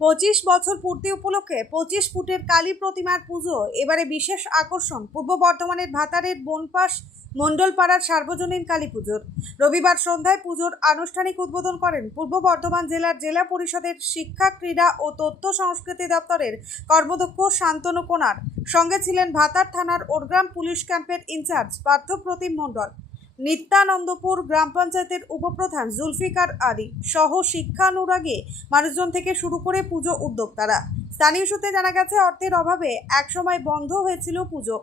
পঁচিশ বছর পূর্তি উপলক্ষে পঁচিশ ফুটের কালী প্রতিমার পুজো, এবারে বিশেষ আকর্ষণ, পূর্ব বর্ধমানের ভাতারের বনপাস মণ্ডলপাড়ার সার্বজনীন কালী পুজোর। রবিবার সন্ধ্যায় পুজোর আনুষ্ঠানিক উদ্বোধন করেন পূর্ব বর্ধমান জেলার জেলা পরিষদের শিক্ষা, ক্রীড়া ও তথ্য সংস্কৃতি দপ্তরের কর্মদক্ষ শান্তনু কোনার। সঙ্গে ছিলেন ভাতার থানার ওরগ্রাম পুলিশ ক্যাম্পের ইনচার্জ পার্থপ্রতিম মণ্ডল। নিত্যানন্দপুর গ্রাম পঞ্চায়েতের উপপ্রধান জুলফিকার আলী সহ শিক্ষানুরাগে মানুষজন থেকে শুরু করে পুজো উদ্যোক্তারা। স্থানীয় সূত্রে জানা গেছে, অর্থের অভাবে একসময় বন্ধ হয়েছিল পুজো।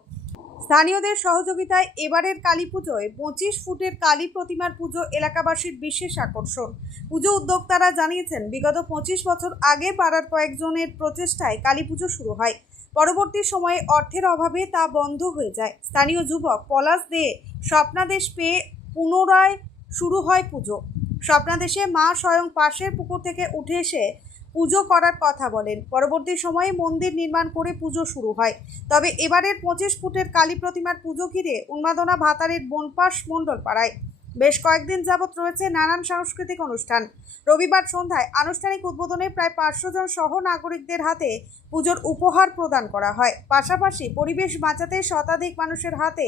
স্থানীয়দের সহযোগিতায় এবারের কালী পুজোয় পঁচিশ ফুটের কালী প্রতিমার পুজো এলাকাবাসীর বিশেষ আকর্ষণ। পুজো উদ্যোক্তারা জানিয়েছেন, বিগত পঁচিশ বছর আগে পাড়ার কয়েকজনের প্রচেষ্টায় কালী পুজো শুরু হয়। পরবর্তী সময়ে অর্থের অভাবে তা বন্ধ হয়ে যায়। স্থানীয় যুবক পলাশ দে স্বপ্নাদেশ পেয়ে পুনরায় শুরু হয় পুজো। স্বপ্নাদেশে মা স্বয়ং পাশের পুকুর থেকে উঠে এসে পুজো করার কথা বলেন। পরবর্তী সময়ে মন্দির নির্মাণ করে পুজো শুরু হয়। তবে এবারের পঁচিশ ফুটের কালী প্রতিমার পুজো ঘিরে উন্মাদনা ভাতারের বনপাস মণ্ডল পাড়ায় বেশ কয়েকদিন যাবৎ রয়েছে নানান সাংস্কৃতিক অনুষ্ঠান। রবিবার সন্ধ্যায় আনুষ্ঠানিক উদ্বোধনে প্রায় পাঁচশো জন সহ নাগরিকদের হাতে পুজোর উপহার প্রদান করা হয়। পাশাপাশি পরিবেশ বাঁচাতে শতাধিক মানুষের হাতে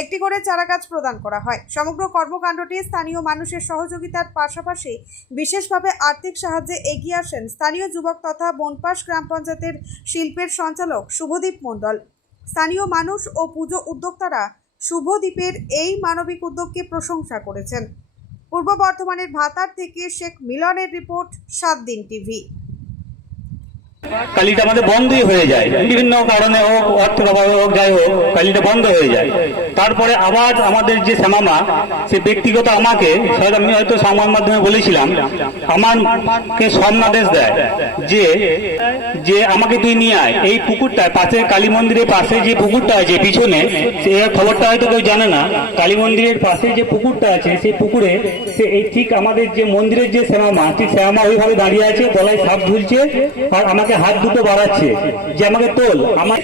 একটি করে চারাগাছ প্রদান করা হয়। সমগ্র কর্মকাণ্ডটি স্থানীয় মানুষের সহযোগিতার পাশাপাশি বিশেষভাবে আর্থিক সাহায্যে এগিয়ে আসেন স্থানীয় যুবক তথা বনপাশ গ্রাম পঞ্চায়েতের শিল্পের সঞ্চালক শুভদীপ মণ্ডল। স্থানীয় মানুষ ও পুজো উদ্যোক্তারা শুভদ্বীপের এই মানবিক উদ্যোগকে প্রশংসা করেছেন। পূর্ব বর্ধমানের ভাতার থেকে শেখ মিলনের রিপোর্ট, সাত দিন টিভি। কালিটা আমাদের বন্ধই হয়ে যায়। বিভিন্ন কারণে হোক অর্থের অভাবে হোক, যাই হোক, কালিটা বন্ধ হয়ে যায়। তারপরে আবার আমাদের যে শ্যামামা, সে ব্যক্তিগত আমাকে আমি হয়তো সংবাদ মাধ্যমে বলেছিলাম, আমাকে স্বর্ণাদেশ দেয়, যে যে আমাকে তুই নিয়ে আয়। এই পুকুরটা পাশে কালী মন্দিরের পাশে যে পুকুরটা আছে, পিছনে, সে খবরটা হয়তো কেউ জানে না, কালী মন্দিরের পাশে যে পুকুরটা আছে, সেই পুকুরে সে এই ঠিক আমাদের যে মন্দিরের যে শ্যামামা, ঠিক শ্যামামা ওইভাবে দাঁড়িয়ে আছে, গলায় সাপ ঝুলছে, আর আমাকে হাত দুটো বাড়াচ্ছে যে আমাকে তোল। আমার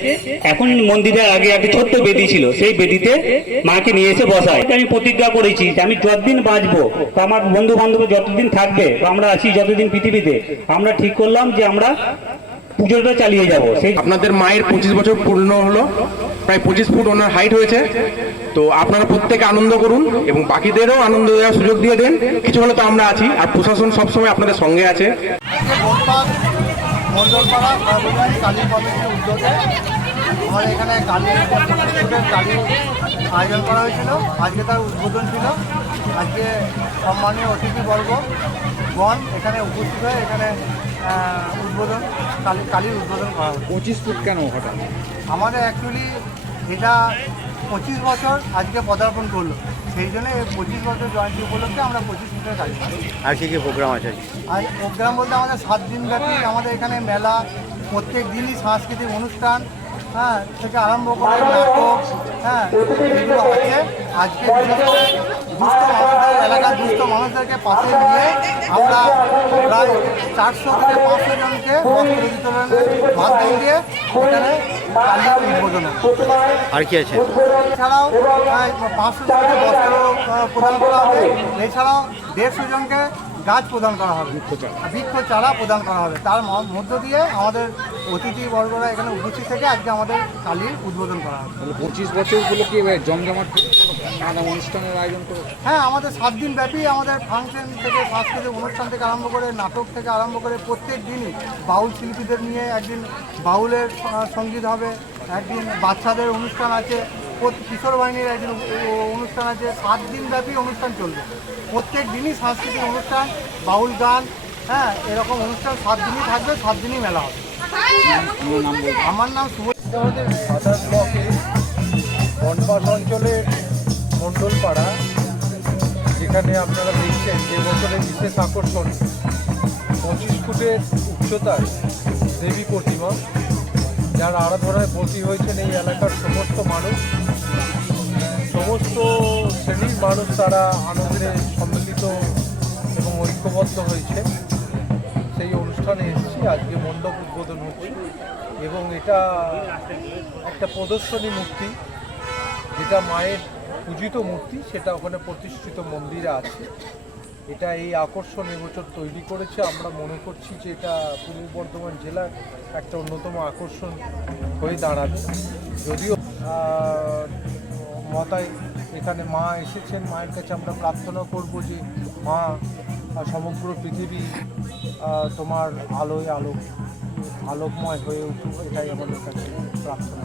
এখন মন্দিরের আগে একটা ছোট্ট বেদি ছিল, সেই বেদিতে মাকে নিয়ে এসে বসায়। আমি প্রতিজ্ঞা করেছি যে আমি যতদিন বাঁচবো, বা আমার বন্ধু বান্ধব যতদিন থাকবে আমরা আছি যতদিন পৃথিবীতে, আমরা ঠিক করলাম যে আমরা পুজোটা চালিয়ে যাব। সেই আপনাদের মায়ের পঁচিশ বছর পূর্ণ হলো, প্রায় পঁচিশ ফুট ওনার হাইট হয়েছে। তো আপনারা প্রত্যেকে আনন্দ করুন এবং বাকিদেরও আনন্দ দেওয়ার সুযোগ দিয়ে দেন। কিছু হলে তো আমরা আছি, আর প্রশাসন সবসময় আপনাদের সঙ্গে আছে। মন্ডলপাড়া সর্বজনীন কালী কমিটির উদ্যোগে আমাদের এখানে কালীর কালীর আয়োজন করা হয়েছিল। আজকে তার উদ্বোধন ছিল। আজকে সম্মানীয় অতিথিবর্গ গণ এখানে উপস্থিত হয়ে এখানে উদ্বোধন কালী কালীর উদ্বোধন করা হয়েছে পঁচিশ ফুট কেন হঠাৎ? আমাদের অ্যাকচুয়ালি এটা পঁচিশ বছর আজকে পদার্পণ করল। সেই জন্য এই পঁচিশ বছর জয়ন্তী উপলক্ষে আমরা পঁচিশ ফুটের কালী আর কি কি প্রোগ্রাম আছে? আর প্রোগ্রাম বলতে আমাদের সাত দিন ব্যাপী আমাদের এখানে মেলা প্রত্যেক দিনই সাংস্কৃতিক অনুষ্ঠান হ্যাঁ থেকে আরম্ভ করে নাটক হ্যাঁ এগুলো আছে আজকে দুস্থ মানুষদের এলাকার দুস্থ মানুষদেরকে পাশে নিয়ে আমরা প্রায় চারশো থেকে পাঁচশো জনকে মাধ্যম দিয়ে এখানে কালীর উদ্বোধন আর কি আছে? এছাড়াও পাঁচশো জনকে বস্ত্র প্রদান করা হবে। এছাড়াও দেড়শো জনকে গাছ প্রদান করা হবে। বৃক্ষ চারা। প্রদান করা হবে। তার মধ্য দিয়ে আমাদের অতিথি বর্গরা এখানে উপস্থিত থেকে আজকে আমাদের কালীর উদ্বোধন করা হবে। পঁচিশ বছর উপলক্ষে এবার জমজমাট নানা অনুষ্ঠানের আয়োজন করে। হ্যাঁ আমাদের সাত দিন ব্যাপী আমাদের ফাংশন থেকে সাংস্কৃতিক অনুষ্ঠান থেকে আরম্ভ করে নাটক থেকে আরম্ভ করে প্রত্যেক দিনই বাউল শিল্পীদের নিয়ে একদিন বাউলের সংগীত হবে একদিন বাচ্চাদের অনুষ্ঠান আছে কিশোর বাহিনীর একদিন অনুষ্ঠান আছে। সাত দিন ব্যাপী অনুষ্ঠান চলবে। প্রত্যেক দিনই সাংস্কৃতিক অনুষ্ঠান, বাউল গান হ্যাঁ এরকম অনুষ্ঠান সাত দিনই থাকবে, সাত দিনই মেলা হবে। আমার নাম আমাদের সাতাশ ব্লকে বনপাস অঞ্চলের মণ্ডলপাড়া, যেখানে আপনারা দেখছেন যে বছরের বিশেষ আকর্ষণ, পঁচিশ ফুটের উচ্চতার দেবী প্রতিমা, যার আরাধনায় ব্রতী হয়েছেন এই এলাকার সমস্ত মানুষ। সমস্ত শ্রেণির মানুষ তারা আনন্দে এটা একটা প্রদর্শনী মূর্তি, যেটা মায়ের পূজিত মূর্তি, সেটা ওখানে প্রতিষ্ঠিত মন্দিরে আছে। এটা এই আকর্ষণ এবছর তৈরি করেছে। আমরা মনে করছি যে এটা পূর্ব বর্ধমান জেলার একটা অন্যতম আকর্ষণ হয়ে দাঁড়াবে যদিও মাতায় এখানে মা এসেছেন, মায়ের কাছে আমরা প্রার্থনা করব যে মা সমগ্র পৃথিবী তোমার আলোয় আলোক। আলোকময় হয়ে উঠুক এটাই আমাদের কাছে প্রার্থনা।